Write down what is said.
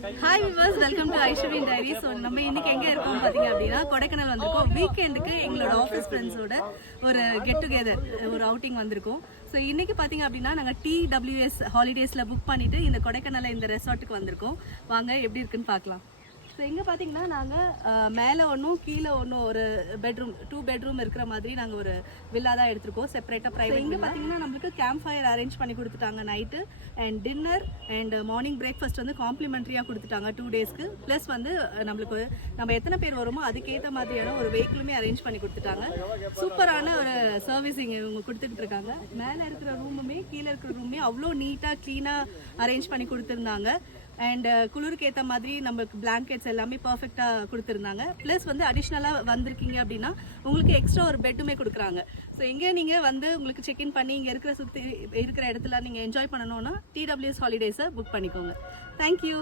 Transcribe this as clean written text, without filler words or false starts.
Hi viewers, welcome to Aishwarya diary. So நம்ம இன்னைக்கு எங்கே இருக்கோம் பார்த்தீங்க அப்படின்னா கொடைக்கானல் வந்திருக்கோம். வீக்கெண்டுக்கு எங்களோட ஆஃபீஸ் ஃப்ரெண்ட்ஸோட ஒரு கெட் டுகெதர், ஒரு அவுட்டிங் வந்திருக்கோம். ஸோ இன்னைக்கு பார்த்தீங்க அப்படின்னா நாங்கள் TWS ஹாலிடேஸில் புக் பண்ணிட்டு இந்த கொடைக்கானலில் இந்த ரெசார்ட்டுக்கு வந்திருக்கோம். வாங்க எப்படி இருக்குன்னு பார்க்கலாம். ஸோ இங்கே பார்த்தீங்கன்னா நாங்கள் மேலே ஒன்றும் கீழே ஒன்றும் ஒரு பெட்ரூம் 2 பெட்ரூம் இருக்கிற மாதிரி நாங்கள் ஒரு வில்லா தான் எடுத்திருக்கோம், செப்பரேட்டாக ப்ரைவேட். இங்கே பார்த்தீங்கன்னா நம்மளுக்கு கேம்ப் ஃபயர் அரேஞ்ச் பண்ணி கொடுத்துட்டாங்க night, and dinner and morning breakfast வந்து காம்ப்ளிமெண்ட்ரியாக கொடுத்துட்டாங்க 2 டேஸ்க்கு. ப்ளஸ் வந்து நம்மளுக்கு நம்ம எத்தனை பேர் வருமோ அதுக்கேற்ற மாதிரியான ஒரு வெஹிக்கிளுமே அரேஞ்ச் பண்ணி கொடுத்துட்டாங்க. சூப்பரான ஒரு சர்வீஸிங் இவங்க கொடுத்துட்டு இருக்காங்க. மேலே இருக்கிற ரூமுமே கீழே இருக்கிற ரூமுமே அவ்வளோ நீட்டாக க்ளீனாக அரேஞ்ச் பண்ணி கொடுத்துருந்தாங்க. அண்ட் குளிருக்கு ஏற்ற மாதிரி நம்மளுக்கு பிளாங்கெட்ஸ் எல்லாமே பர்ஃபெக்டாக கொடுத்துருந்தாங்க. ப்ளஸ் வந்து அடிஷ்னலாக வந்திருக்கீங்க அப்படின்னா உங்களுக்கு எக்ஸ்ட்ரா ஒரு பெட்டுமே கொடுக்குறாங்க. ஸோ இங்கே நீங்கள் வந்து உங்களுக்கு செக்இன் பண்ணி இங்கே இருக்கிற சுற்றி இருக்கிற இடத்துல நீங்கள் என்ஜாய் பண்ணணுன்னா TWS ஹாலிடேஸை புக் பண்ணிக்கோங்க. தேங்க்யூ.